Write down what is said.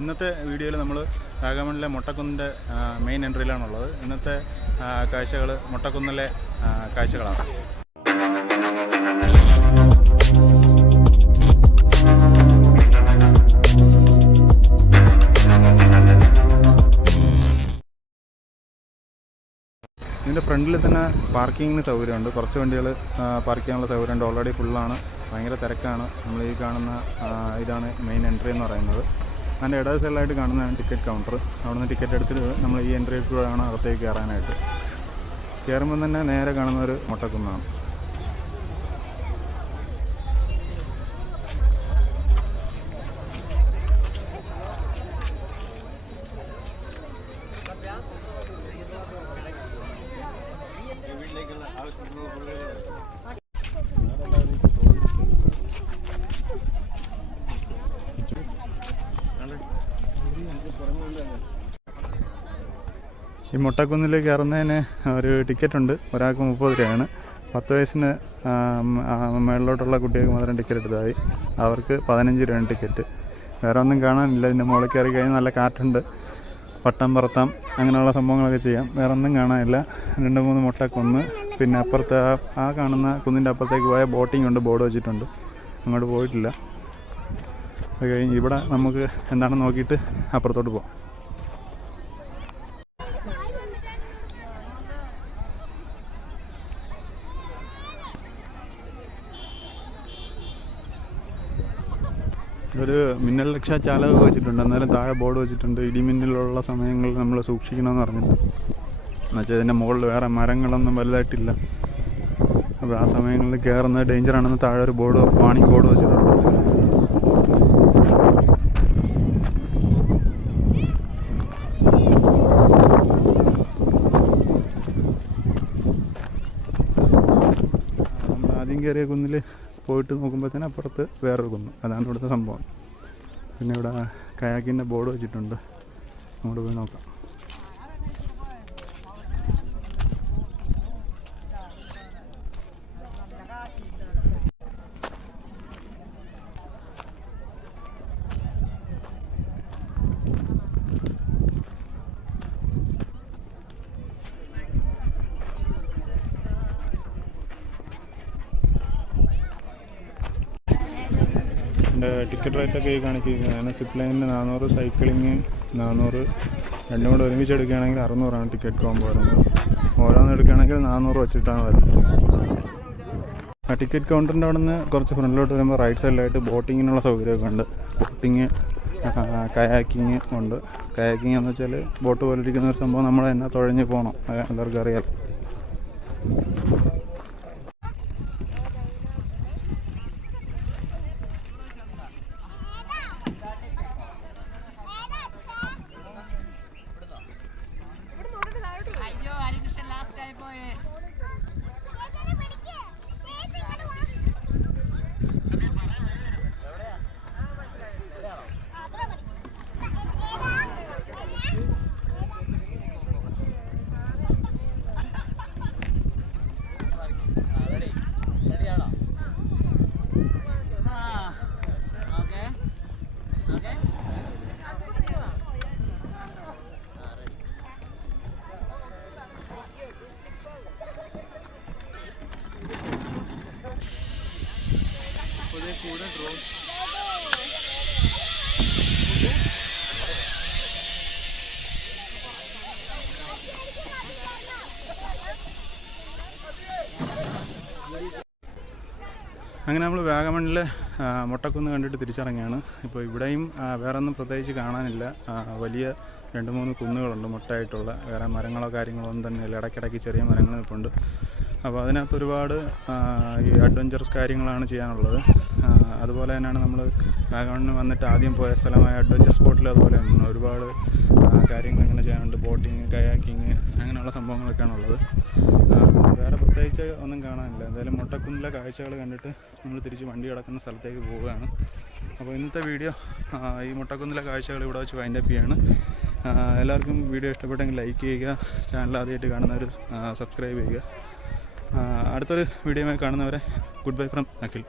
ഇന്നത്തെ വീഡിയോയിൽ നമ്മൾ വാഗമണിലെ മൊട്ടക്കുന്നിൻ്റെ മെയിൻ എൻട്രിയിലാണുള്ളത്. ഇന്നത്തെ കാഴ്ചകൾ മൊട്ടക്കുന്നിലെ കാഴ്ചകളാണ്. ഇതിൻ്റെ ഫ്രണ്ടിൽ തന്നെ പാർക്കിങ്ങിന് സൗകര്യമുണ്ട്. കുറച്ച് വണ്ടികൾ പാർക്ക് ചെയ്യാനുള്ള സൗകര്യമുണ്ട്. ഓൾറെഡി ഫുള്ളാണ്, ഭയങ്കര തിരക്കാണ്. നമ്മൾ ഈ കാണുന്ന ഇതാണ് മെയിൻ എൻട്രി എന്ന് പറയുന്നത്. അതിൻ്റെ ഇടത് സൈഡിലായിട്ട് കാണുന്നതാണ് ടിക്കറ്റ് കൗണ്ടർ. അവിടെ നിന്ന് ടിക്കറ്റ് എടുത്തിട്ട് നമ്മൾ ഈ എൻട്രി കൂടെയാണ് അകത്തേക്ക് കയറാനായിട്ട്. കയറുമ്പോൾ തന്നെ നേരെ കാണുന്ന ഒരു മൊട്ടക്കുന്നാണ്. ഈ മൊട്ടക്കുന്നിലേക്ക് കയറുന്നതിന് ഒരു ടിക്കറ്റുണ്ട്. ഒരാൾക്ക് 30 രൂപയാണ്. 10 വയസ്സിന് മേളിലോട്ടുള്ള കുട്ടികൾക്ക് മാത്രം ടിക്കറ്റ് എടുത്താൽ അവർക്ക് 15 രൂപയാണ് ടിക്കറ്റ്. വേറെ ഒന്നും കാണാനില്ല. ഇതിൻ്റെ മുകളിൽ കയറി കഴിഞ്ഞാൽ നല്ല കാറ്റുണ്ട്, പട്ടം പറത്താം, അങ്ങനെയുള്ള സംഭവങ്ങളൊക്കെ ചെയ്യാം. വേറെ ഒന്നും കാണാനില്ല. 2-3 മൊട്ടക്കുന്ന്, പിന്നെ അപ്പുറത്ത് ആ കാണുന്ന കുന്നിൻ്റെ അപ്പുറത്തേക്ക് പോയ ബോട്ടിംഗ് ഉണ്ട്, ബോർഡ് വെച്ചിട്ടുണ്ട്. അങ്ങോട്ട് പോയിട്ടില്ല. അത് കഴിഞ്ഞ് ഇവിടെ നമുക്ക് എന്താണെന്ന് നോക്കിയിട്ട് അപ്പുറത്തോട്ട് പോകാം. ഒരു മിന്നൽ രക്ഷാ ചാലകം വെച്ചിട്ടുണ്ട്. എന്നാലും താഴെ ബോർഡ് വെച്ചിട്ടുണ്ട്, ഇടിമിന്നലുള്ള സമയങ്ങളിൽ നമ്മൾ സൂക്ഷിക്കണമെന്ന് പറഞ്ഞിട്ട്. എന്നുവെച്ചാൽ ഇതിൻ്റെ മുകളിൽ വേറെ മരങ്ങളൊന്നും വലുതായിട്ടില്ല. അപ്പോൾ ആ സമയങ്ങളിൽ കയറുന്നത് ഡേഞ്ചറാണെന്ന് താഴെ ഒരു ബോർഡ്, വാണിംഗ് ബോർഡ് വെച്ചിട്ടുണ്ട്. നമ്മൾ ആദ്യം കയറിയ കുന്നിൽ പോയിട്ട് നോക്കുമ്പോഴത്തേന് അപ്പുറത്ത് വേറൊരു കുന്ന്. അതാണ് ഇവിടുത്തെ സംഭവം. പിന്നെ ഇവിടെ കയാക്കിൻ്റെ ബോർഡ് വെച്ചിട്ടുണ്ട്. അങ്ങോട്ട് പോയി നോക്കാം. ടിക്കറ്റ് റേറ്റൊക്കെ ഈ കാണിക്കുകയാണ്. സിപ്പ് ലൈനിന് 400, സൈക്ലിങ് 400, രണ്ടും കൂടെ ഒരുമിച്ച് എടുക്കുകയാണെങ്കിൽ 600 ടിക്കറ്റ് കോംബോ വരുന്നത്. ഓരോന്ന് എടുക്കുകയാണെങ്കിൽ 400 വെച്ചിട്ടാണ് വരുന്നത്. ആ ടിക്കറ്റ് കൗണ്ടറിൻ്റെ അവിടെ നിന്ന് കുറച്ച് ഫ്രണ്ടിലോട്ട് വരുമ്പോൾ റൈറ്റ് സൈഡിലായിട്ട് ബോട്ടിങ്ങിനുള്ള സൗകര്യമൊക്കെ ഉണ്ട്. ബോട്ടിങ്, കയാക്കിങ് ഉണ്ട്. കയാക്കിങ് എന്ന് വെച്ചാൽ ബോട്ട് പോലെ ഇരിക്കുന്ന ഒരു സംഭവം. നമ്മൾ തന്നെ തുഴഞ്ഞ് പോകണം, എല്ലാവർക്കും അറിയാം. അങ്ങനെ നമ്മൾ വാഗമണിലെ മൊട്ടക്കുന്ന് കണ്ടിട്ട് തിരിച്ചിറങ്ങിയാണ്. ഇപ്പോൾ ഇവിടെയും വേറെ ഒന്നും പ്രത്യേകിച്ച് കാണാനില്ല. വലിയ 2-3 കുന്നുകളുണ്ട് മൊട്ടയായിട്ടുള്ള. വേറെ മരങ്ങളോ കാര്യങ്ങളോ ഒന്നും തന്നെ ഇല്ല. ഇടയ്ക്കിടയ്ക്ക് ചെറിയ മരങ്ങൾ നിൽപ്പുണ്ട്. അപ്പോൾ അതിനകത്ത് ഒരുപാട് ഈ അഡ്വഞ്ചറസ് കാര്യങ്ങളാണ് ചെയ്യാനുള്ളത്. അതുപോലെ തന്നെയാണ് നമ്മൾ വാഗമണിന് വന്നിട്ട് ആദ്യം പോയ സ്ഥലമായ അഡ്വഞ്ചർ സ്പോട്ടിൽ അതുപോലെ ഒരുപാട് കാര്യങ്ങൾ ഇങ്ങനെ ചെയ്യാനുണ്ട്. ബോട്ടിങ്, കയാക്കിങ്, അങ്ങനെയുള്ള സംഭവങ്ങളൊക്കെയാണുള്ളത്. വേറെ പ്രത്യേകിച്ച് ഒന്നും കാണാനില്ല. എന്തായാലും മൊട്ടക്കുന്നിലെ കാഴ്ചകൾ കണ്ടിട്ട് നമ്മൾ തിരിച്ച് വണ്ടി കിടക്കുന്ന സ്ഥലത്തേക്ക് പോവുകയാണ്. അപ്പോൾ ഇന്നത്തെ വീഡിയോ ഈ മൊട്ടക്കുന്നിലെ കാഴ്ചകൾ ഇവിടെ വെച്ച് വൈൻഡപ്പ് ചെയ്യാണ്. എല്ലാവർക്കും വീഡിയോ ഇഷ്ടപ്പെട്ടെങ്കിൽ ലൈക്ക് ചെയ്യുക. ചാനൽ ആദ്യമായിട്ട് കാണുന്നവർ സബ്സ്ക്രൈബ് ചെയ്യുക. അടുത്തൊരു വീഡിയോയുമായി കാണുന്നവരെ ഗുഡ് ബൈ ഫ്രം അഖിൽ.